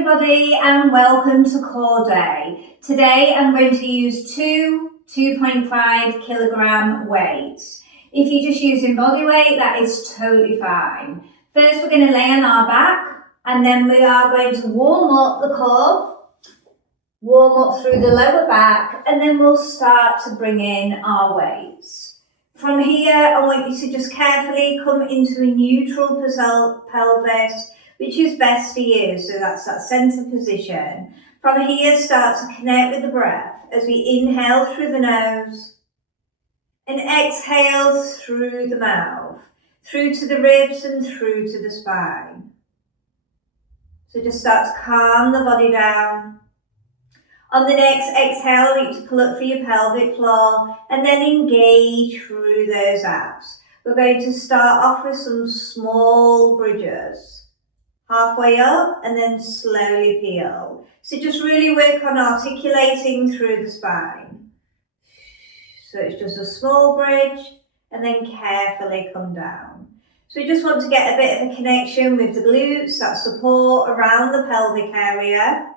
everybody and welcome to core day. Today I'm going to use two 2.5 kilogram weights. If you're just using body weight, that is totally fine. First we're going to lay on our back and then we are going to warm up the core, warm up through the lower back, and then we'll start to bring in our weights. From here I want you to just carefully come into a neutral pelvis, which is best for you, so that's that centre position. From here, start to connect with the breath as we inhale through the nose and exhale through the mouth, through to the ribs and through to the spine. So just start to calm the body down. On the next exhale, I want you to pull up through your pelvic floor and then engage through those abs. We're going to start off with some small bridges. Halfway up and then slowly peel. So just really work on articulating through the spine. So it's just a small bridge and then carefully come down. So we just want to get a bit of a connection with the glutes, that support around the pelvic area.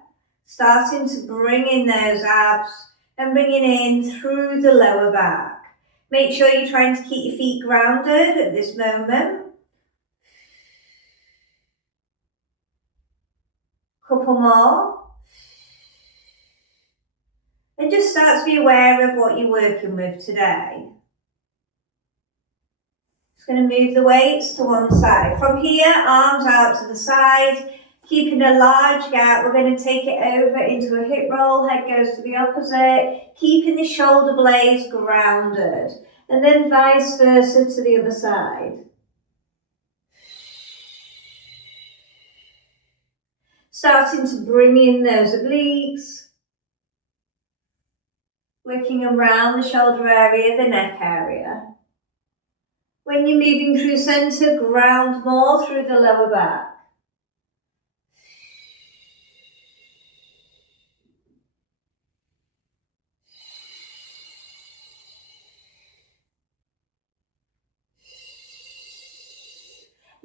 Starting to bring in those abs and bringing in through the lower back. Make sure you're trying to keep your feet grounded at this moment. Couple more. And just start to be aware of what you're working with today. Just going to move the weights to one side. From here, arms out to the side, keeping a large gap. We're going to take it over into a hip roll, head goes to the opposite, keeping the shoulder blades grounded, and then vice versa to the other side. Starting to bring in those obliques, working around the shoulder area, the neck area. When you're moving through centre, ground more through the lower back.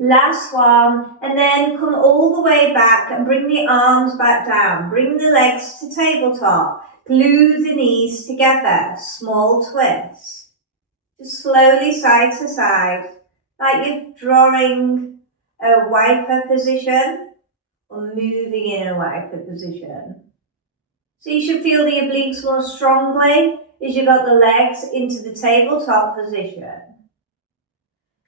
Last one, and then come all the way back and bring the arms back down. Bring the legs to tabletop. Glue the knees together. Small twists. Just slowly side to side, like you're drawing a wiper position or moving in a wiper position. So you should feel the obliques more strongly as you got the legs into the tabletop position.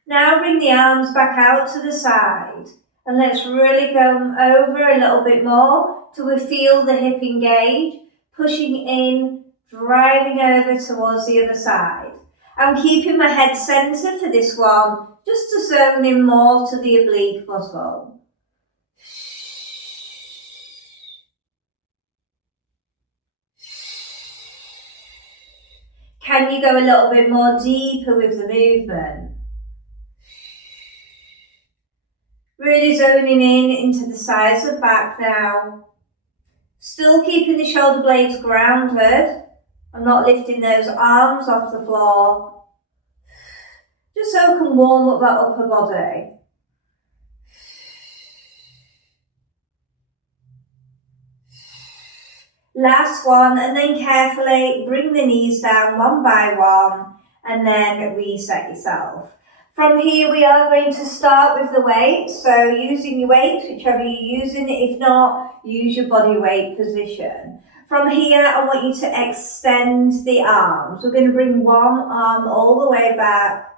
Now bring the arms back out to the side and let's really come over a little bit more till we feel the hip engage, pushing in, driving over towards the other side. I'm keeping my head centre for this one, just to zone in more to the oblique muscle. Can you go a little bit more deeper with the movement? Really zoning in into the sides of back now. Still keeping the shoulder blades grounded. I'm not lifting those arms off the floor. Just so I can warm up that upper body. Last one, and then carefully bring the knees down one by one and then reset yourself. From here we are going to start with the weights, so using your weights, whichever you're using, if not, use your body weight position. From here I want you to extend the arms. We're going to bring one arm all the way back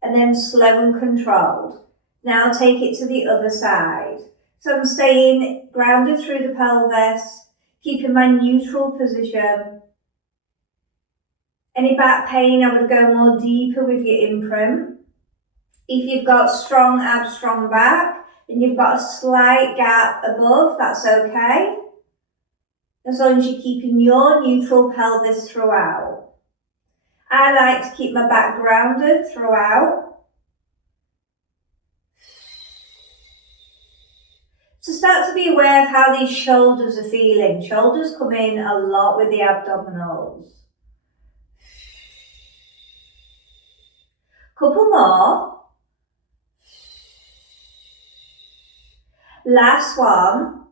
and then slow and controlled. Now take it to the other side. So I'm staying grounded through the pelvis, keeping my neutral position. Any back pain, I would go more deeper with your imprint. If you've got strong abs, strong back, and you've got a slight gap above, that's okay. As long as you're keeping your neutral pelvis throughout. I like to keep my back grounded throughout. So start to be aware of how these shoulders are feeling. Shoulders come in a lot with the abdominals. Couple more. Last one.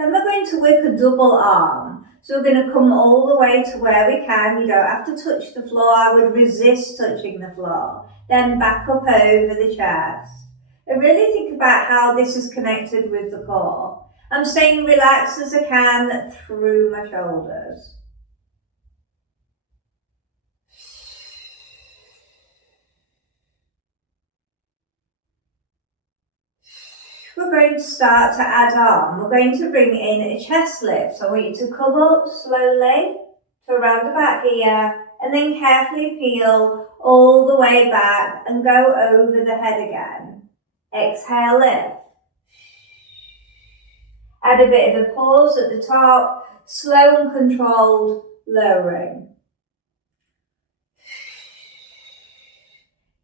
Then we're going to work a double arm. So we're going to come all the way to where we can. You don't have to touch the floor. I would resist touching the floor. Then back up over the chest. And really think about how this is connected with the core. I'm staying relaxed as I can through my shoulders. We're going to start to add on. We're going to bring in a chest lift. So I want you to come up slowly to around about here and then carefully peel all the way back and go over the head again. Exhale, lift. Add a bit of a pause at the top, slow and controlled lowering.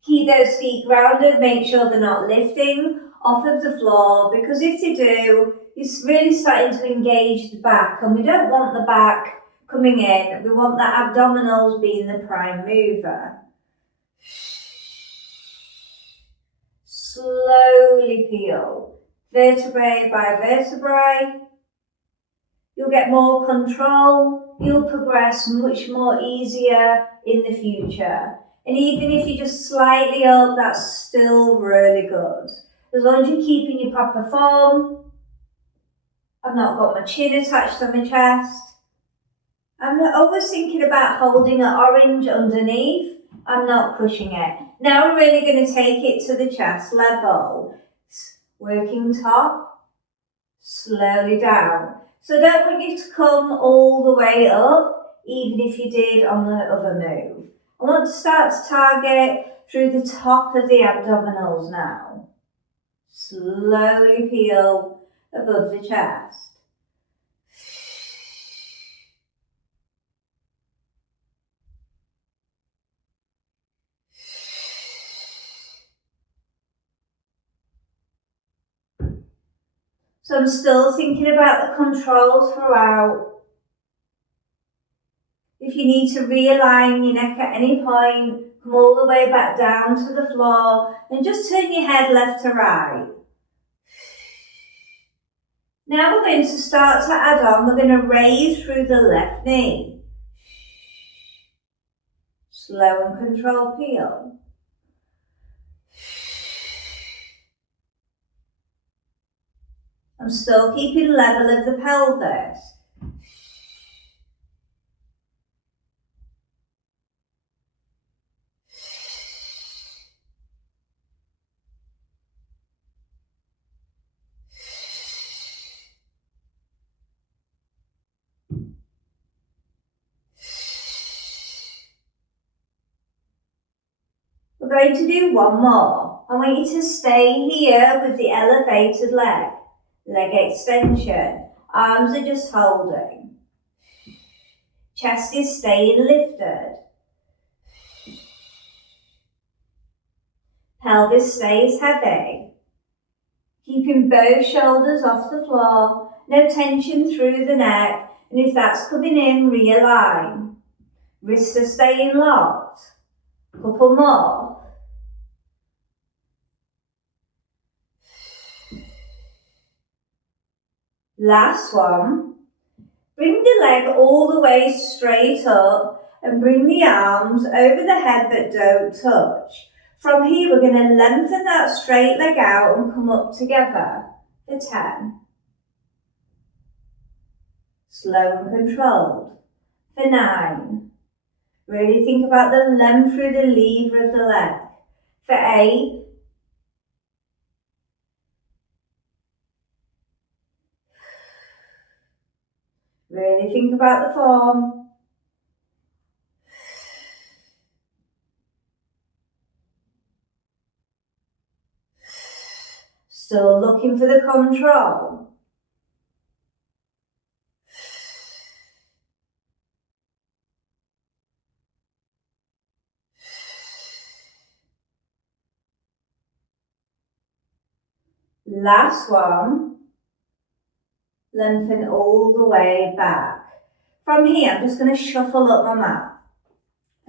Keep those feet grounded, make sure they're not lifting off of the floor, because if they do, it's really starting to engage the back, and we don't want the back coming in, we want the abdominals being the prime mover. Slowly peel, vertebrae by vertebrae. You'll get more control, you'll progress much more easier in the future. And even if you're just slightly up, that's still really good. As long as you're keeping your proper form. I've not got my chin attached to my chest. I'm always thinking about holding an orange underneath. I'm not pushing it. Now we're really going to take it to the chest level. Working top, slowly down. So I don't want you to come all the way up, even if you did on the other move. I want to start to target through the top of the abdominals now. Slowly peel above the chest. So I'm still thinking about the control throughout. If you need to realign your neck at any point, come all the way back down to the floor and just turn your head left to right. Now we're going to start to add on, we're going to raise through the left knee. Slow and controlled peel. I'm still keeping level of the pelvis. We're going to do one more. I want you to stay here with the elevated leg. Leg extension. Arms are just holding. Chest is staying lifted. Pelvis stays heavy. Keeping both shoulders off the floor. No tension through the neck. And if that's coming in, realign. Wrists are staying locked. Couple more. Last one. Bring the leg all the way straight up and bring the arms over the head but don't touch. From here we're going to lengthen that straight leg out and come up together for 10. Slow and controlled for 9. Really think about the length through the lever of the leg for 8. Really think about the form. Still looking for the control. Last one. Lengthen all the way back. From here, I'm just going to shuffle up my mat.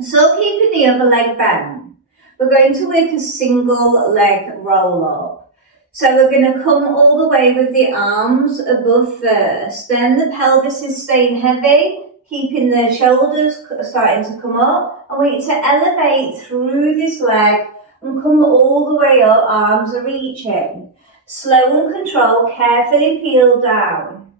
So keeping the other leg bent, we're going to work a single leg roll up. So we're going to come all the way with the arms above first. Then the pelvis is staying heavy, keeping the shoulders starting to come up. I want you to elevate through this leg and come all the way up, arms are reaching. Slow and controlled, carefully peel down.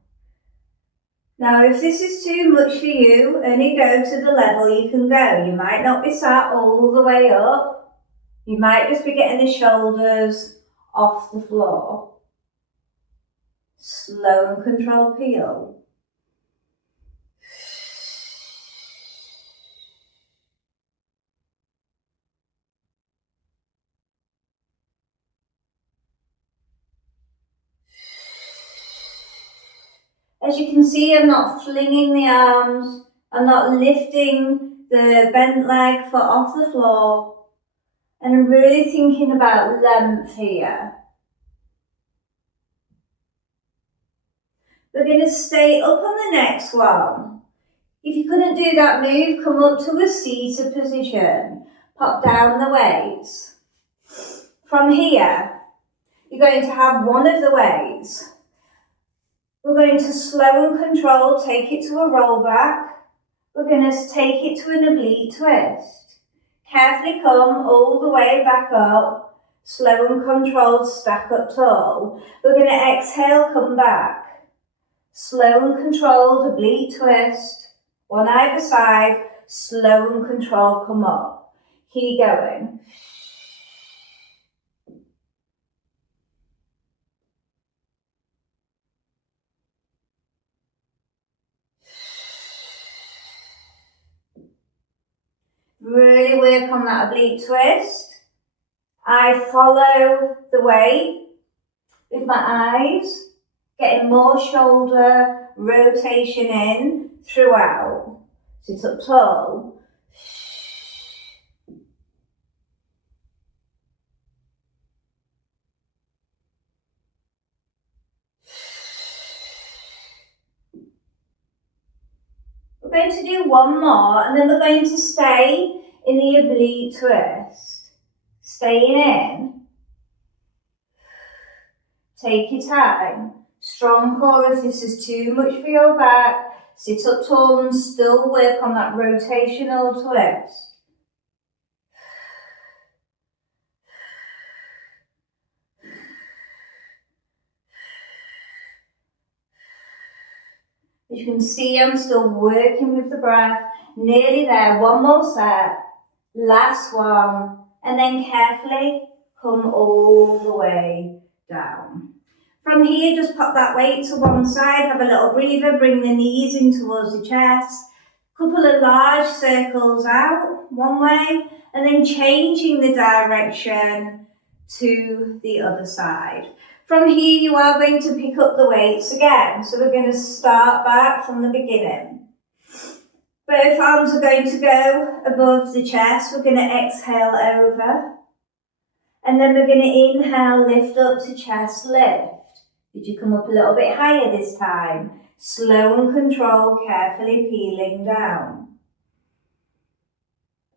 Now if this is too much for you, only go to the level you can go. You might not be sat all the way up. You might just be getting the shoulders off the floor. Slow and controlled peel. As you can see, I'm not flinging the arms, I'm not lifting the bent leg foot off the floor, and I'm really thinking about length here. We're going to stay up on the next one. If you couldn't do that move, come up to a seated position, pop down the weights. From here, you're going to have one of the weights. We're going to slow and control, take it to a roll back. We're going to take it to an oblique twist. Carefully come all the way back up. Slow and controlled, stack up tall. We're going to exhale, come back. Slow and controlled, oblique twist. One either side, slow and controlled, come up. Keep going. Really work on that oblique twist. I follow the weight with my eyes, getting more shoulder rotation in throughout. Sit up tall. We're going to do one more and then we're going to stay in the oblique twist. Staying in. Take your time. Strong core if this is too much for your back. Sit up tall and still work on that rotational twist. As you can see, I'm still working with the breath. Nearly there. One more set. Last one. And then carefully come all the way down. From here, just pop that weight to one side. Have a little breather. Bring the knees in towards the chest. Couple of large circles out one way. And then changing the direction to the other side. From here, you are going to pick up the weights again. So we're going to start back from the beginning. Both arms are going to go above the chest. We're going to exhale over. And then we're going to inhale, lift up to chest lift. Did you come up a little bit higher this time? Slow and controlled, carefully peeling down.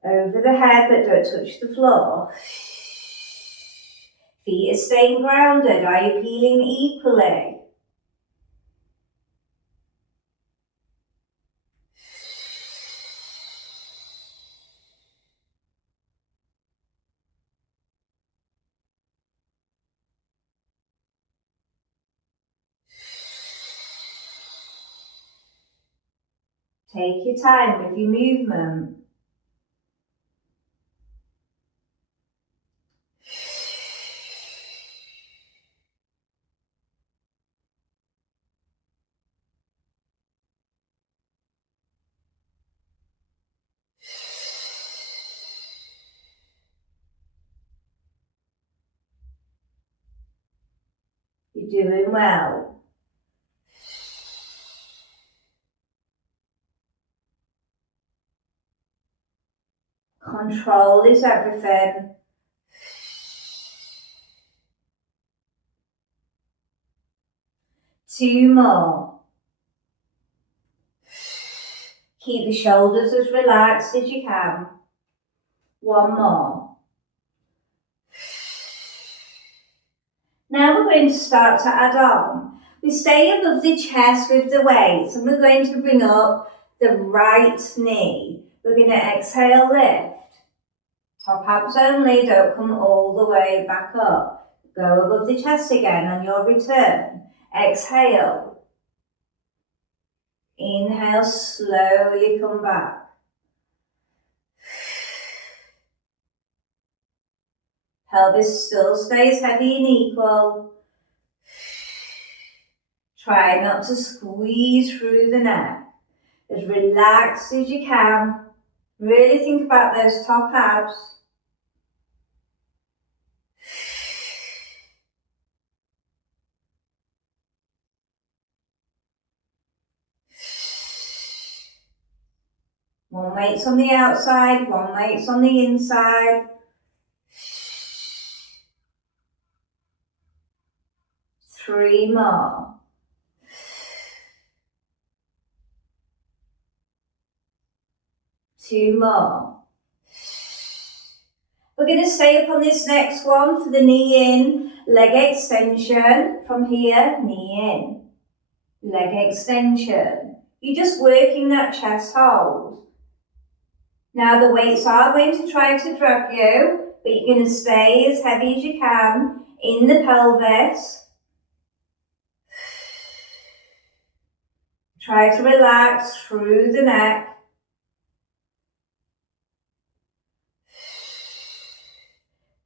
Over the head, but don't touch the floor. Feet are staying grounded. Are you peeling equally? Take your time with your movement. You're doing well. Control is everything. Two more. Keep the shoulders as relaxed as you can. One more. Now we're going to start to add on. We stay above the chest with the weights and we're going to bring up the right knee. We're going to exhale, lift. Top abs only, don't come all the way back up. Go above the chest again on your return. Exhale. Inhale, slowly come back. Pelvis still stays heavy and equal. Try not to squeeze through the neck. As relaxed as you can. Really think about those top abs. One weight's on the outside, one weight's on the inside. Three more. Two more. We're going to stay up on this next one for the knee in, leg extension. From here, knee in, leg extension. You're just working that chest hold. Now the weights are going to try to drag you, but you're going to stay as heavy as you can in the pelvis. Try to relax through the neck.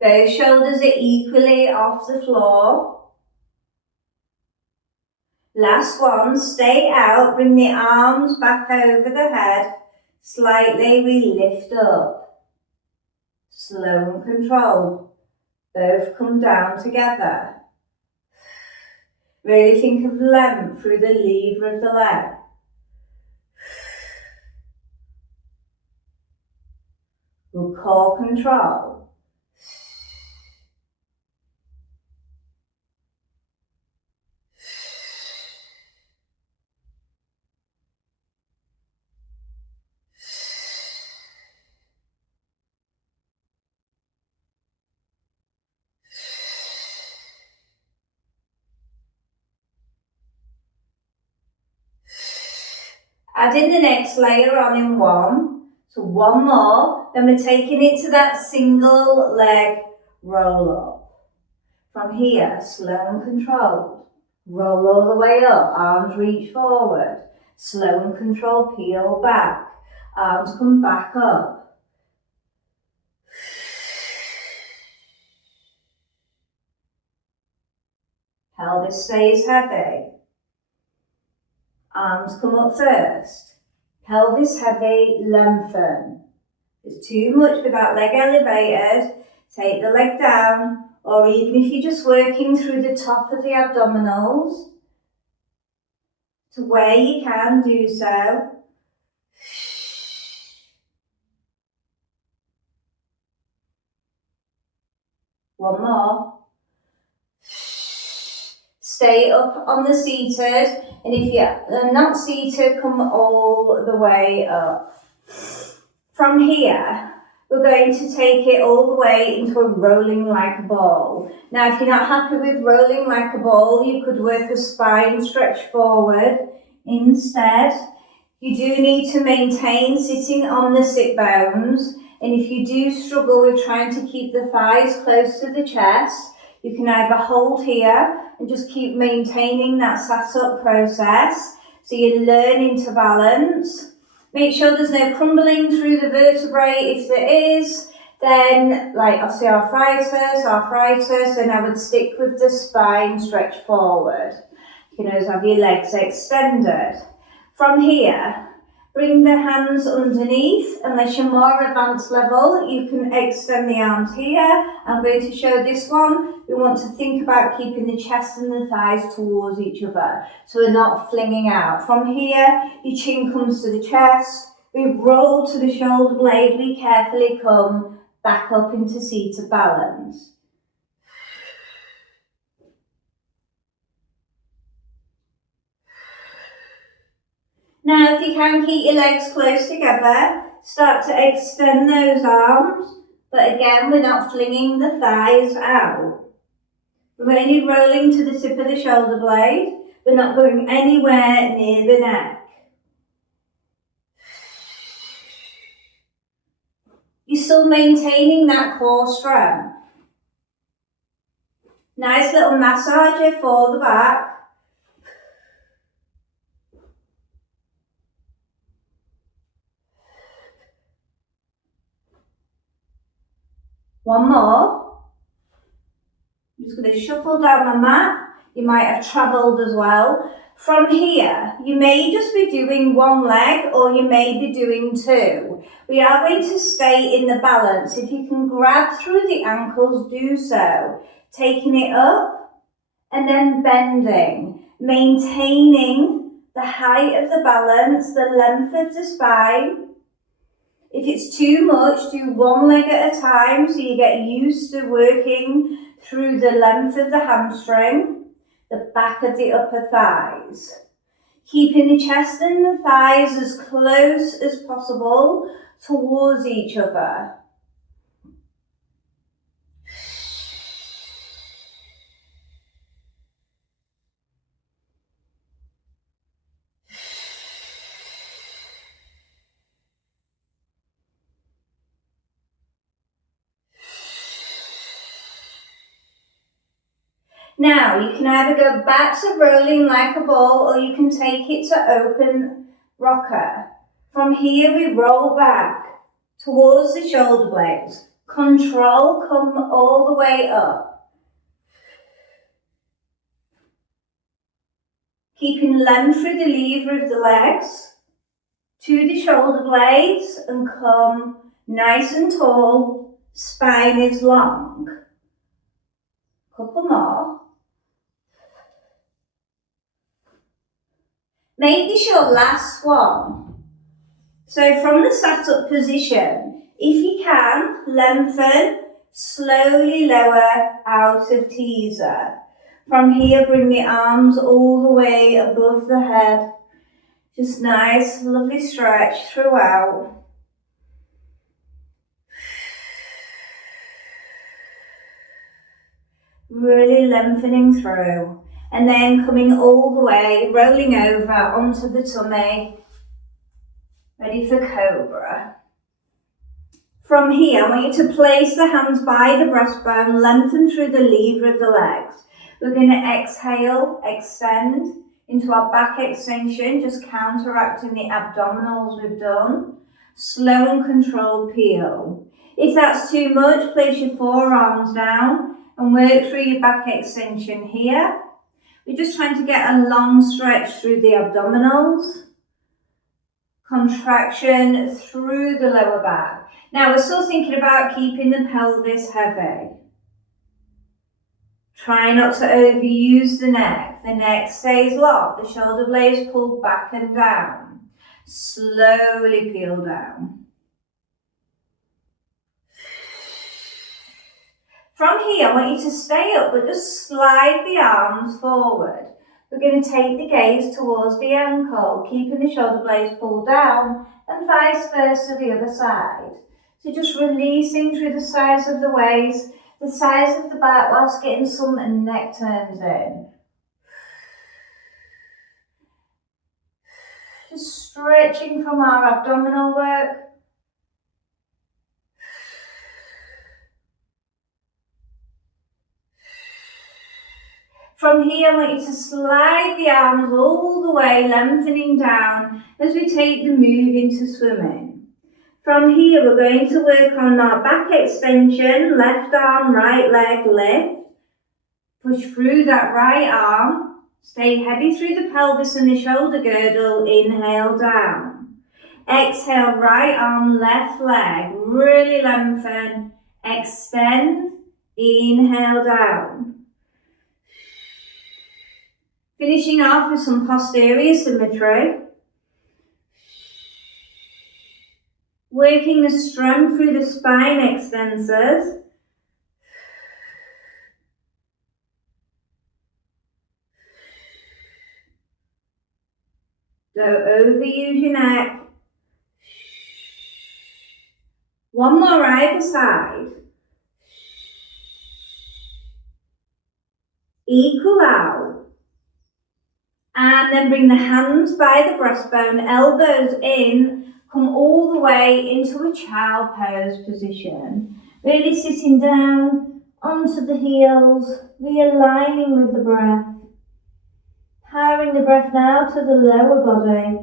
Both shoulders are equally off the floor. Last one, stay out, bring the arms back over the head. Slightly we lift up. Slow and controlled. Both come down together. Really think of length through the lever of the leg. Good core control. Adding the next layer on in one. So one more, then we're taking it to that single leg roll up. From here, slow and controlled. Roll all the way up, arms reach forward. Slow and controlled, peel back. Arms come back up. Pelvis stays heavy. Arms come up first. Pelvis heavy, lengthen. If it's too much with that leg elevated, take the leg down, or even if you're just working through the top of the abdominals, to where you can, do so. One more. Stay up on the seated, and if you're not seated, come all the way up. From here, we're going to take it all the way into a rolling like a ball. Now, if you're not happy with rolling like a ball, you could work a spine stretch forward instead. You do need to maintain sitting on the sit bones, and if you do struggle with trying to keep the thighs close to the chest, you can either hold here and just keep maintaining that sat up process, so you're learning to balance. Make sure there's no crumbling through the vertebrae. If there is, then like osteoarthritis, then I would stick with the spine stretch forward. You can always have your legs extended. From here, bring the hands underneath. Unless you're more advanced level, you can extend the arms here. I'm going to show this one. We want to think about keeping the chest and the thighs towards each other, so we're not flinging out. From here, your chin comes to the chest. We roll to the shoulder blade. We carefully come back up into seated balance. Now, if you can keep your legs close together, start to extend those arms. But again, we're not flinging the thighs out. We're only rolling to the tip of the shoulder blade. We're not going anywhere near the neck. You're still maintaining that core strength. Nice little massager for the back. One more. I'm just going to shuffle down my mat. You might have travelled as well. From here, you may just be doing one leg or you may be doing two. We are going to stay in the balance. If you can grab through the ankles, do so. Taking it up and then bending. Maintaining the height of the balance, the length of the spine. If it's too much, do one leg at a time so you get used to working through the length of the hamstring, the back of the upper thighs. Keeping the chest and the thighs as close as possible towards each other. Now, you can either go back to rolling like a ball or you can take it to open rocker. From here, we roll back towards the shoulder blades. Control, come all the way up. Keeping length through the lever of the legs to the shoulder blades and come nice and tall. Spine is long. Couple more. Make this your last one. So from the sat up position, if you can, lengthen, slowly lower out of teaser. From here, bring the arms all the way above the head. Just nice, lovely stretch throughout. Really lengthening through. And then coming all the way, rolling over onto the tummy. Ready for cobra. From here, I want you to place the hands by the breastbone, lengthen through the lever of the legs. We're going to exhale, extend into our back extension, just counteracting the abdominals we've done. Slow and controlled peel. If that's too much, place your forearms down and work through your back extension here. We're just trying to get a long stretch through the abdominals. Contraction through the lower back. Now we're still thinking about keeping the pelvis heavy. Try not to overuse the neck. The neck stays locked. The shoulder blades pull back and down. Slowly peel down. From here, I want you to stay up, but just slide the arms forward. We're going to take the gaze towards the ankle, keeping the shoulder blades pulled down, and vice versa the other side. So just releasing through the sides of the waist, the sides of the back, whilst getting some neck turns in. Just stretching from our abdominal work. From here, I want you to slide the arms all the way, lengthening down as we take the move into swimming. From here, we're going to work on our back extension, left arm, right leg lift. Push through that right arm. Stay heavy through the pelvis and the shoulder girdle. Inhale down. Exhale, right arm, left leg. Really lengthen. Extend. Inhale down. Finishing off with some posterior symmetry. Working the strength through the spine extensors. Don't overuse your neck. One more either side. Equal out. And then bring the hands by the breastbone, elbows in, come all the way into a child pose position. Really sitting down onto the heels, realigning with the breath. Powering the breath now to the lower body.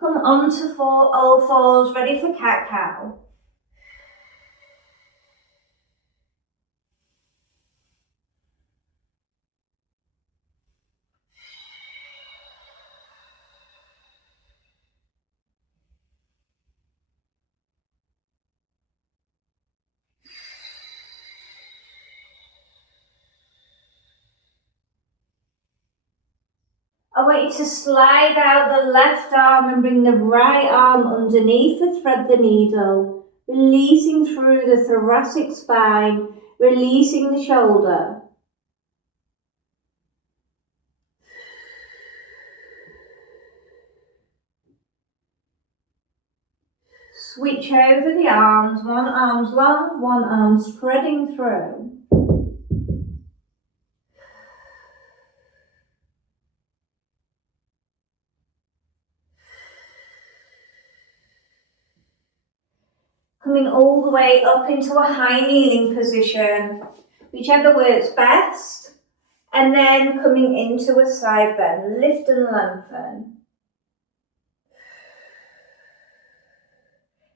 Come onto all fours, ready for cat-cow. I want you to slide out the left arm and bring the right arm underneath the thread the needle, releasing through the thoracic spine, releasing the shoulder. Switch over the arms, one arm's long, one arm spreading through. Coming all the way up into a high kneeling position, whichever works best. And then coming into a side bend, lift and lengthen.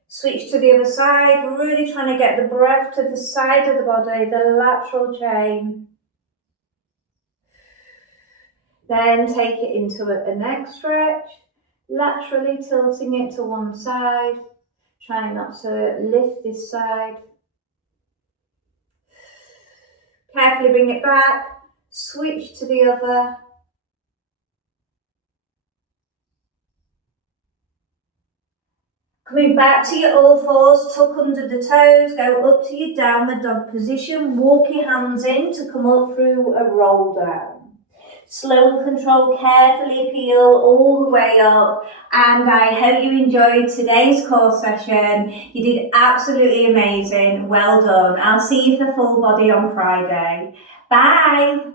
Switch to the other side, really trying to get the breath to the side of the body, the lateral chain. Then take it into a neck stretch, laterally tilting it to one side. Trying not to lift this side. Carefully bring it back, switch to the other. Coming back to your all fours, tuck under the toes, go up to your downward dog position, walk your hands in to come up through a roll down. Slow and control, carefully peel all the way up, and I hope you enjoyed today's core session. You did absolutely amazing, well done. I'll see you for full body on Friday. Bye!